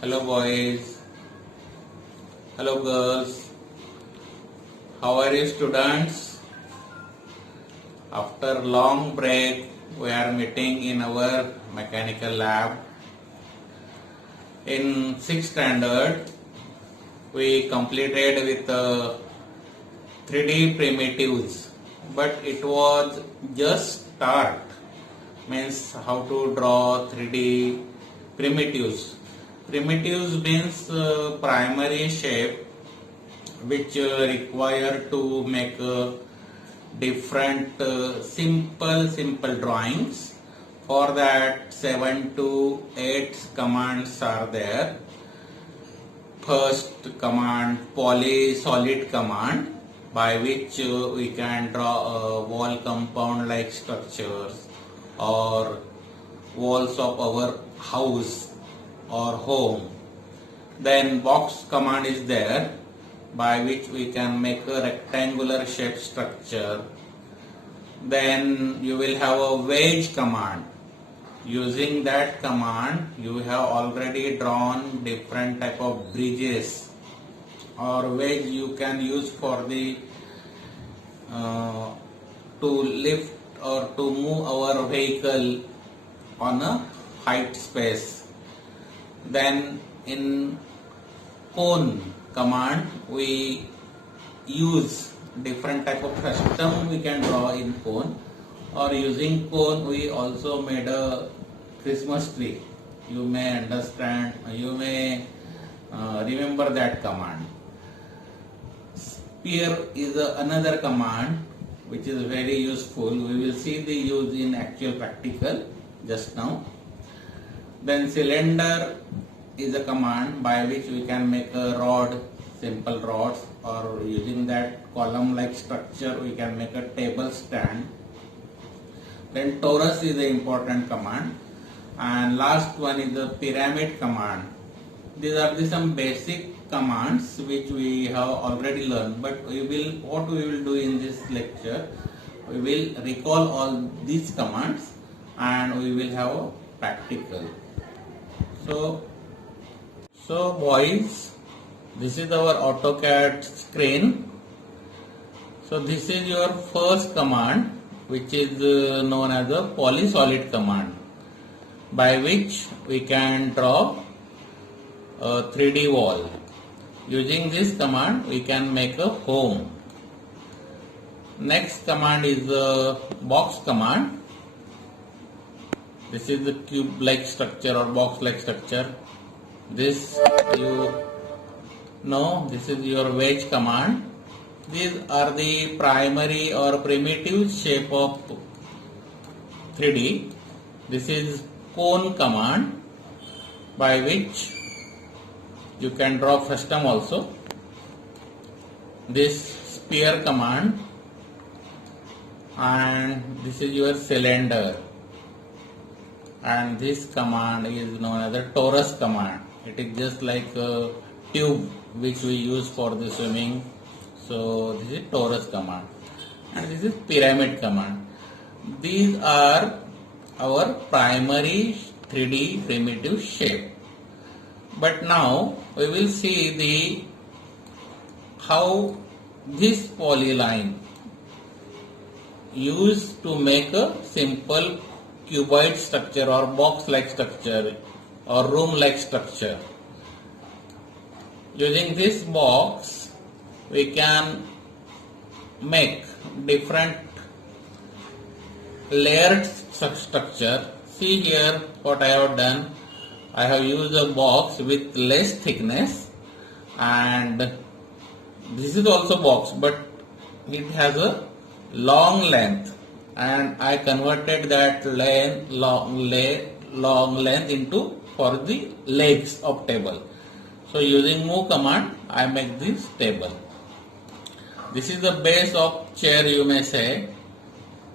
Hello boys, hello girls, how are you students? After long break, we are meeting in our mechanical lab. In 6th standard, we completed with 3D primitives, but it was just start, means how to draw 3D primitives. Primitives means primary shape which require to make different simple drawings. For that 7 to 8 commands are there. First command, polysolid command, by which we can draw wall compound like structures or walls of our house or home. Then box command is there, by which we can make a rectangular shape structure. Then you will have a wedge command. Using that command, you have already drawn different type of bridges, or wedge you can use for the to lift or to move our vehicle on a height space. Then in cone command, we use different type of custom we can draw in cone, or using cone we also made a Christmas tree. You may understand, you may remember that command. Spear is another command which is very useful. We will see the use in actual practical just now. Then cylinder is a command by which we can make a rod, simple rods, or using that column like structure we can make a table stand. Then torus is the important command, and last one is the pyramid command. These are some basic commands which we have already learned, but what we will do in this lecture, we will recall all these commands and we will have a practical. So boys, this is our AutoCAD screen. So this is your first command, which is known as a polysolid command, by which we can draw a 3D wall. Using this command, we can make a home. Next command is the box command. This is the cube-like structure or box-like structure. This you know, this is your wedge command. These are the primary or primitive shape of 3D. This is cone command, by which you can draw frustum also. This spear command, and this is your cylinder, and this command is known as the torus command. It is just like a tube which we use for the swimming. So this is torus command, and this is pyramid command. These are our primary 3D primitive shape. But now we will see how this polyline used to make a simple cuboid structure or box-like structure or room-like structure. Using this box, we can make different layered structure. See here what I have done. I have used a box with less thickness, and this is also box, but it has a long length, and I converted that long length into for the legs of table. So using move command, I make this table. This is the base of chair, you may say,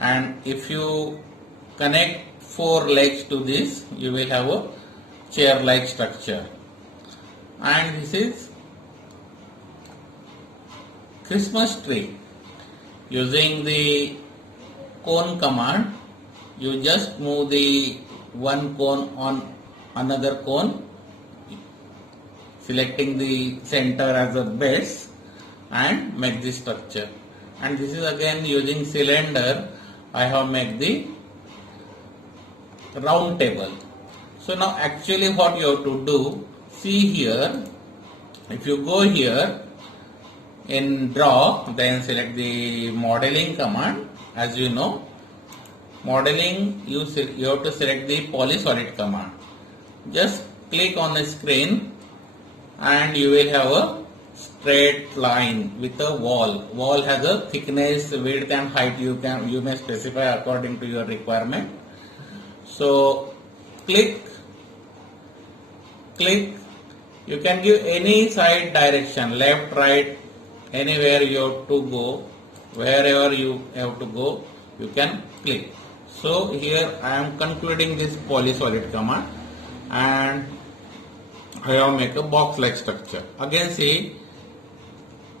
and if you connect 4 legs to this, you will have a chair-like structure. And this is Christmas tree. Using the cone command, you just move the one cone on another cone selecting the center as a base and make the structure. And this is again using cylinder, I have made the round table. So now actually what you have to do, see here, if you go here in draw, then select the modeling command. As you know, modeling, you have to select the polysolid command. Just click on the screen and you will have a straight line with a wall. Wall has a thickness, width and height. You may specify according to your requirement. So click. You can give any side direction, left, right, anywhere you have to go, wherever you have to go, you can click. So here I am concluding this polysolid command and I have make a box like structure. Again see,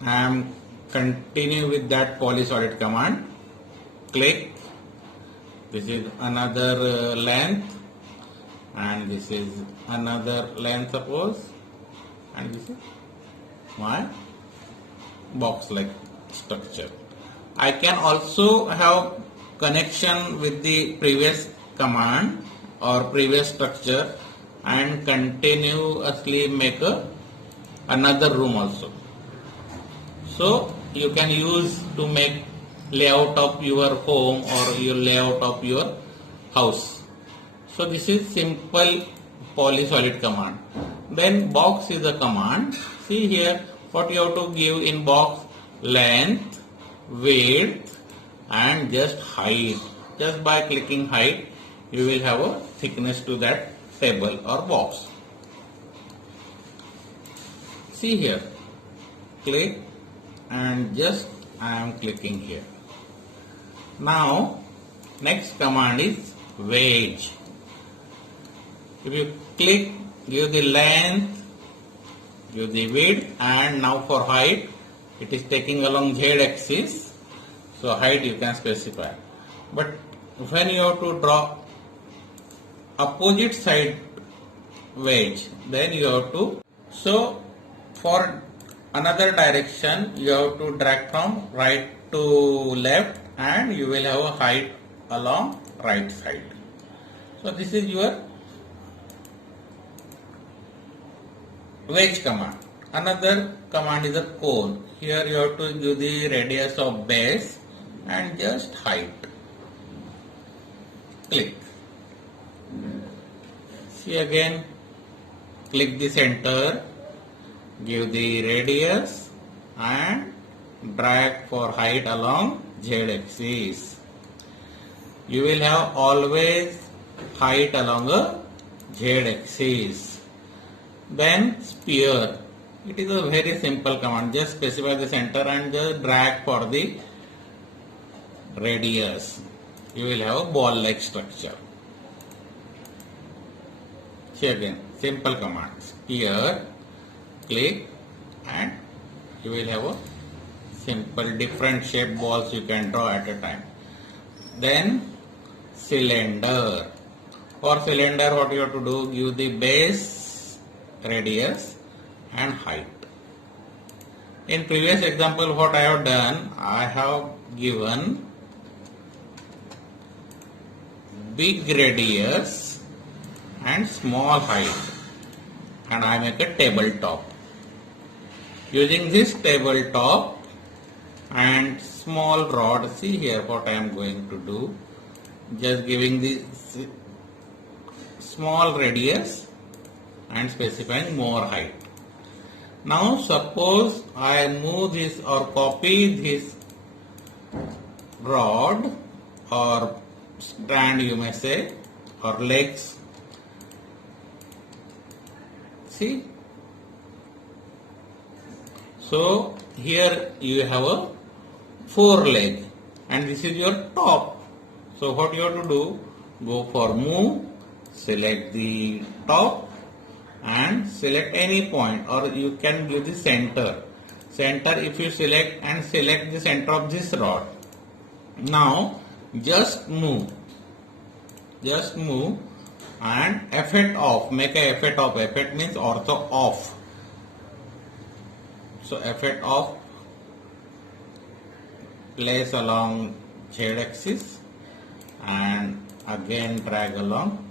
I am continue with that polysolid command. Click. This is another length and this is another length suppose, and this is my box like structure. I can also have connection with the previous command or previous structure and continuously make another room also. So you can use to make layout of your home or your layout of your house. So this is simple polysolid command. Then box is a command. See here what you have to give in box: length, width and just height. Just by clicking height you will have a thickness to that table or box. See here, click and just I am clicking here. Now next command is wedge. If you click, give the length, give the width, and now for height it is taking along z axis, so height you can specify. But when you have to draw opposite side wedge, then you have to, so for another direction you have to drag from right to left and you will have a height along right side. So this is your wedge command. Another command is a cone. Here you have to give the radius of base and just height. Click. See again, click the center, give the radius and drag for height along z axis. You will have always height along a z axis. Then sphere. It is a very simple command. Just specify the center and just drag for the radius. You will have a ball like structure. See again, simple command. Sphere, click and you will have a simple different shape balls you can draw at a time. Then cylinder. For cylinder what you have to do, give the base, radius and height. In previous example what I have done, I have given big radius and small height and I make a tabletop. Using this tabletop and small rod, see here what I am going to do, just giving the small radius and specifying more height. Now suppose I move this or copy this rod or strand you may say or legs. See, so here you have a 4 leg and this is your top. So what you have to do, go for move, select the top and select any point, or you can give the center. Center if you select and select the center of this rod. Now just move and effect off, make a effect off. Effect means ortho off. So effect of place along z-axis and again drag along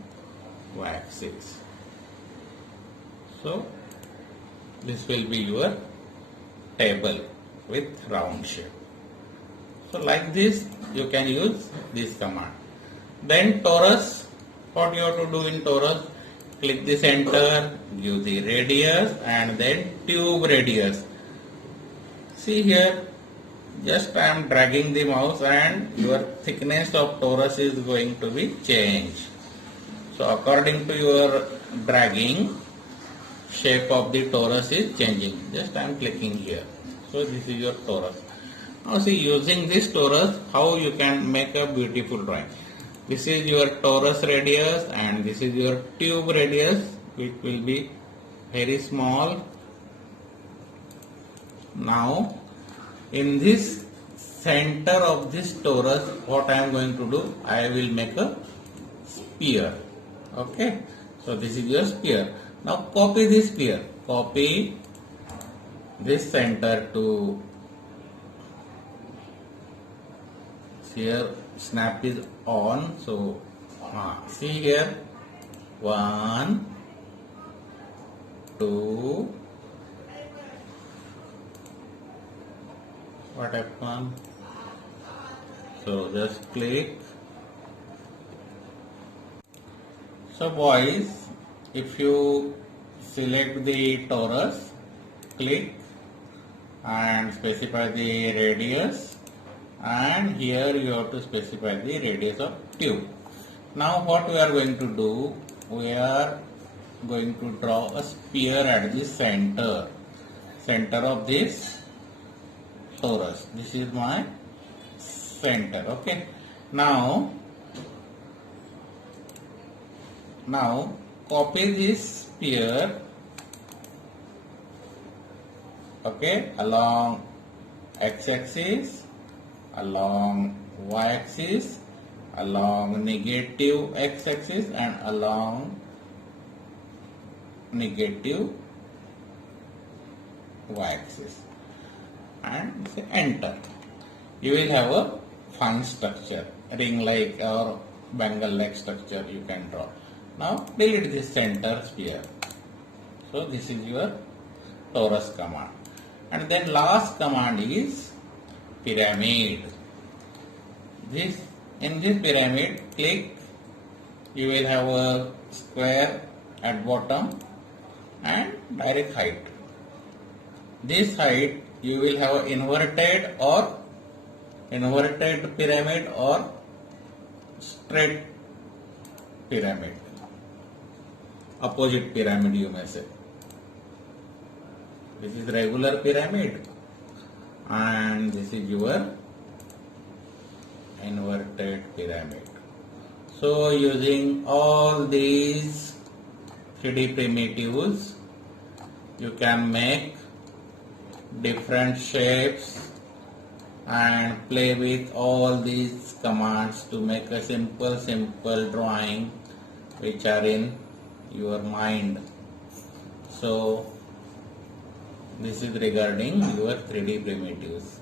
y-axis. So this will be your table with round shape. So like this you can use this command. Then torus, what you have to do in torus? Click the center, give the radius and then tube radius. See here, just I am dragging the mouse and your thickness of torus is going to be changed. So according to your dragging, shape of the torus is changing. Just I am clicking here. So this is your torus. Now see, using this torus, how you can make a beautiful drawing. This is your torus radius and this is your tube radius, which will be very small. Now in this center of this torus, what I am going to do, I will make a sphere. Okay, so this is your sphere. Now copy this sphere, copy this center to here. Snap is on, so see here, 1, 2, what happened? So just click. So boys, if you select the torus, click and specify the radius, and here you have to specify the radius of tube. Now what we are going to do, we are going to draw a sphere at the center of this torus. This is my center. Okay. Now copy this sphere, okay, along x-axis, along y-axis, along negative x-axis and along negative y-axis, and say enter. You will have a fun structure, ring like or bangle like structure you can draw. Now delete this center sphere. So this is your torus command. And then last command is pyramid. In this pyramid, click, you will have a square at bottom and direct height. This height you will have inverted pyramid or straight pyramid, opposite pyramid you may say. This is regular pyramid and this is your inverted pyramid. So using all these 3D primitives, you can make different shapes and play with all these commands to make a simple drawing which are in your mind. So this is regarding your 3D primitives.